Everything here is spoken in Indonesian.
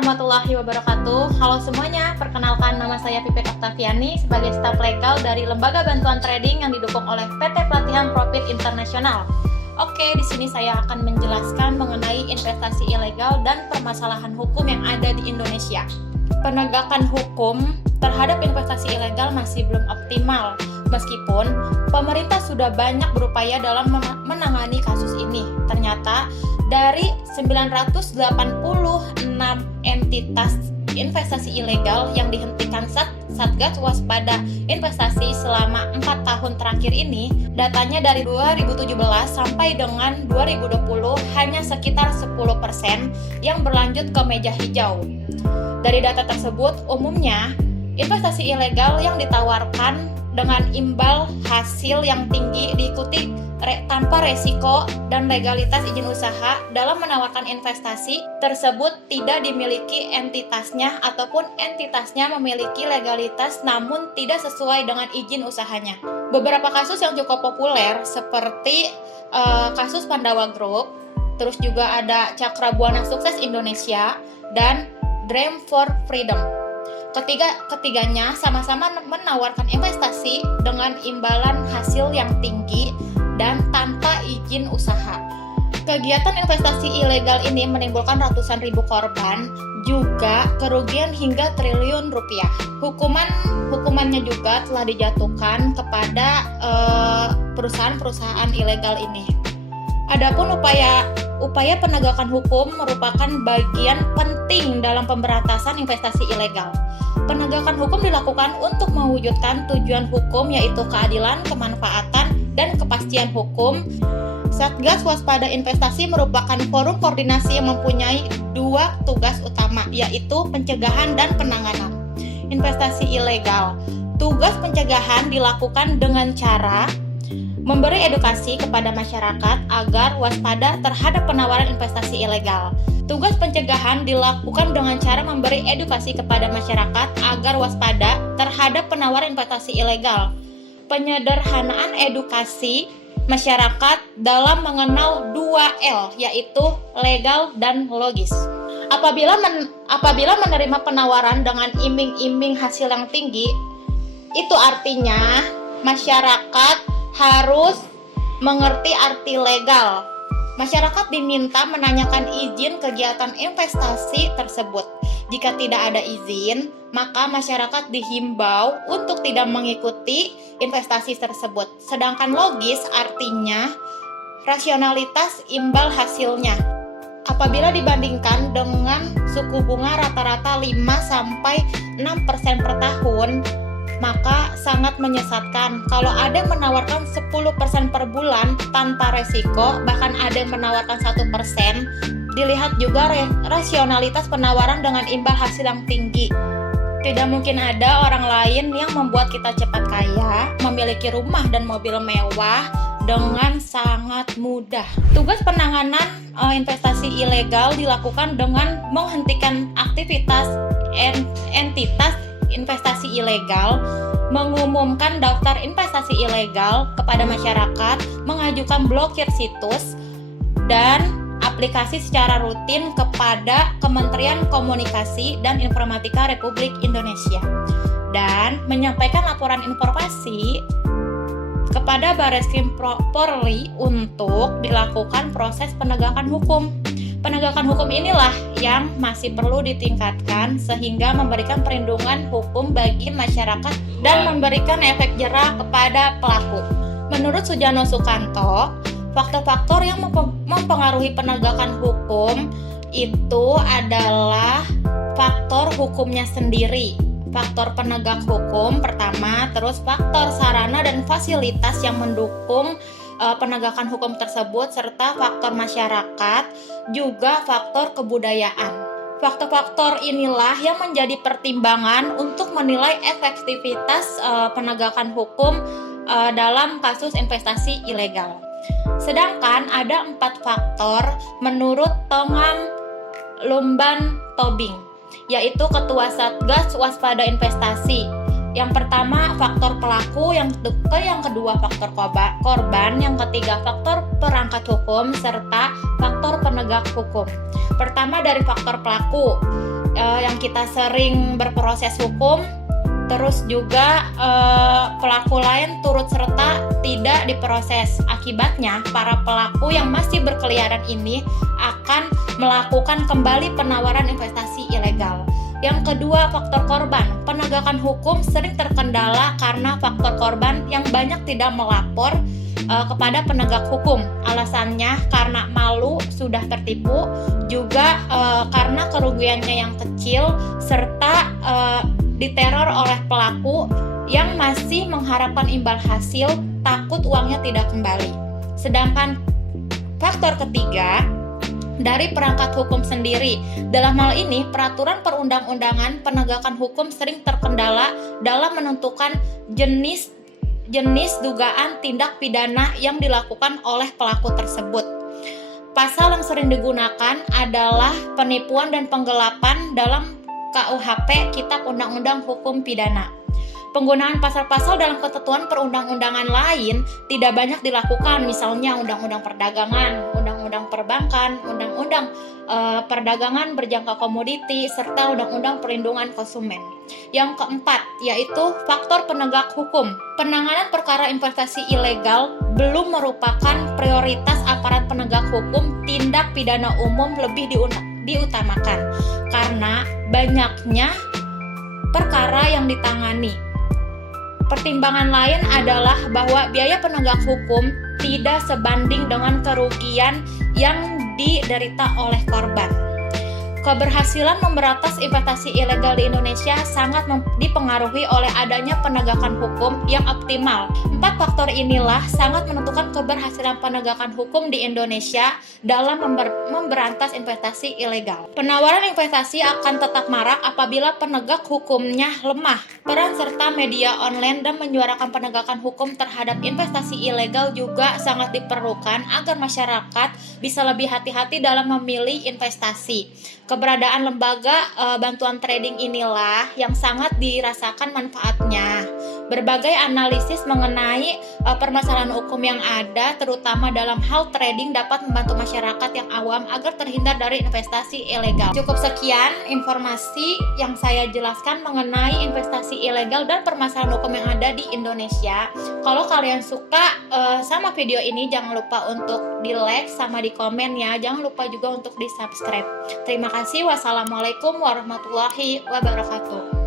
warahmatullahi wabarakatuh. Halo semuanya, perkenalkan nama saya Pipit Oktaviani sebagai staf legal dari Lembaga Bantuan Trading yang didukung oleh PT Pelatihan Profit Internasional. Oke, di sini saya akan menjelaskan mengenai investasi ilegal dan permasalahan hukum yang ada di Indonesia. Penegakan hukum terhadap investasi ilegal masih belum optimal, meskipun pemerintah sudah banyak berupaya dalam menangani kasus ini. Ternyata dari 986 entitas investasi ilegal yang dihentikan Satgas Waspada Investasi selama 4 tahun terakhir ini, datanya dari 2017 sampai dengan 2020 hanya sekitar 10% yang berlanjut ke meja hijau. Dari data tersebut, umumnya investasi ilegal yang ditawarkan dengan imbal hasil yang tinggi diikuti tanpa resiko dan legalitas izin usaha dalam menawarkan investasi tersebut tidak dimiliki entitasnya ataupun entitasnya memiliki legalitas namun tidak sesuai dengan izin usahanya. Beberapa kasus yang cukup populer seperti kasus Pandawa Group, terus juga ada Cakra Buana Sukses Indonesia dan Dream for Freedom. Ketiganya sama-sama menawarkan investasi dengan imbalan hasil yang tinggi dan tanpa izin usaha. Kegiatan investasi ilegal ini menimbulkan ratusan ribu korban, juga kerugian hingga triliun rupiah. Hukumannya juga telah dijatuhkan kepada perusahaan-perusahaan ilegal ini. Adapun upaya penegakan hukum merupakan bagian penting dalam pemberantasan investasi ilegal. Penegakan hukum dilakukan untuk mewujudkan tujuan hukum yaitu keadilan, kemanfaatan, dan kepastian hukum. Satgas Waspada Investasi merupakan forum koordinasi yang mempunyai 2 tugas utama, yaitu pencegahan dan penanganan investasi ilegal. Tugas pencegahan dilakukan dengan cara memberi edukasi kepada masyarakat agar waspada terhadap penawaran investasi ilegal. Tugas pencegahan dilakukan dengan cara memberi edukasi kepada masyarakat agar waspada terhadap penawaran investasi ilegal. Penyederhanaan edukasi masyarakat dalam mengenal 2L, yaitu legal dan logis. Apabila menerima penawaran dengan iming-iming hasil yang tinggi, itu artinya masyarakat harus mengerti arti legal. Masyarakat diminta menanyakan izin kegiatan investasi tersebut. Jika tidak ada izin, maka masyarakat dihimbau untuk tidak mengikuti investasi tersebut. Sedangkan logis artinya rasionalitas imbal hasilnya. Apabila dibandingkan dengan suku bunga rata-rata 5-6% per tahun, maka sangat menyesatkan. Kalau ada yang menawarkan 10% per bulan tanpa resiko, bahkan ada yang menawarkan 1%, dilihat juga rasionalitas penawaran dengan imbal hasil yang tinggi. Tidak mungkin ada orang lain yang membuat kita cepat kaya, memiliki rumah dan mobil mewah dengan sangat mudah. Tugas penanganan investasi ilegal dilakukan dengan menghentikan aktivitas entitas investasi ilegal, mengumumkan daftar investasi ilegal kepada masyarakat, mengajukan blokir situs dan aplikasi secara rutin kepada Kementerian Komunikasi dan Informatika Republik Indonesia, dan menyampaikan laporan informasi kepada Bareskrim Polri untuk dilakukan proses penegakan hukum. Penegakan hukum inilah yang masih perlu ditingkatkan sehingga memberikan perlindungan hukum bagi masyarakat dan memberikan efek jera kepada pelaku. Menurut Sujana Sukanto, faktor-faktor yang mempengaruhi penegakan hukum itu adalah faktor hukumnya sendiri. Faktor penegak hukum pertama, terus faktor sarana dan fasilitas yang mendukung penegakan hukum tersebut, serta faktor masyarakat, juga faktor kebudayaan. Faktor-faktor inilah yang menjadi pertimbangan untuk menilai efektivitas penegakan hukum dalam kasus investasi ilegal. Sedangkan ada 4 faktor menurut Tongam Lumban Tobing, yaitu Ketua Satgas Waspada Investasi. Yang pertama faktor pelaku, yang kedua faktor korban, yang ketiga faktor perangkat hukum, serta faktor penegak hukum. Pertama dari faktor pelaku, yang kita sering berproses hukum, terus juga pelaku lain turut serta tidak diproses. Akibatnya, para pelaku yang masih berkeliaran ini akan melakukan kembali penawaran investasi ilegal. Yang kedua, faktor korban. Penegakan hukum sering terkendala karena faktor korban yang banyak tidak melapor kepada penegak hukum. Alasannya karena malu sudah tertipu, juga karena kerugiannya yang kecil, serta diteror oleh pelaku yang masih mengharapkan imbal hasil, takut uangnya tidak kembali. Sedangkan faktor ketiga, dari perangkat hukum sendiri. Dalam hal ini, peraturan perundang-undangan penegakan hukum sering terkendala dalam menentukan jenis dugaan tindak pidana yang dilakukan oleh pelaku tersebut. Pasal yang sering digunakan adalah penipuan dan penggelapan dalam KUHP, Kitab Undang-Undang Hukum Pidana. Penggunaan pasal-pasal dalam ketentuan perundang-undangan lain tidak banyak dilakukan, misalnya Undang-Undang Perdagangan, Undang-Undang Perbankan, Undang-Undang Perdagangan Berjangka Komoditi, serta Undang-Undang Perlindungan Konsumen. Yang keempat, yaitu faktor penegak hukum. Penanganan perkara investasi ilegal belum merupakan prioritas aparat penegak hukum. Tindak pidana umum lebih diutamakan karena banyaknya perkara yang ditangani. Pertimbangan lain adalah bahwa biaya penegak hukum tidak sebanding dengan kerugian yang diderita oleh korban. Keberhasilan memberantas investasi ilegal di Indonesia sangat dipengaruhi oleh adanya penegakan hukum yang optimal. 4 faktor inilah sangat menentukan keberhasilan penegakan hukum di Indonesia dalam memberantas investasi ilegal. Penawaran investasi akan tetap marak apabila penegak hukumnya lemah. Peran serta media online dan menyuarakan penegakan hukum terhadap investasi ilegal juga sangat diperlukan agar masyarakat bisa lebih hati-hati dalam memilih investasi. Keberadaan lembaga bantuan trading inilah yang sangat dirasakan manfaatnya. Berbagai analisis mengenai permasalahan hukum yang ada, terutama dalam hal trading, dapat membantu masyarakat yang awam agar terhindar dari investasi ilegal. Cukup sekian informasi yang saya jelaskan mengenai investasi ilegal dan permasalahan hukum yang ada di Indonesia. Kalau kalian suka sama video ini, jangan lupa untuk di-like sama di komen ya. Jangan lupa juga untuk di-subscribe. Terima kasih. Wassalamualaikum warahmatullahi wabarakatuh.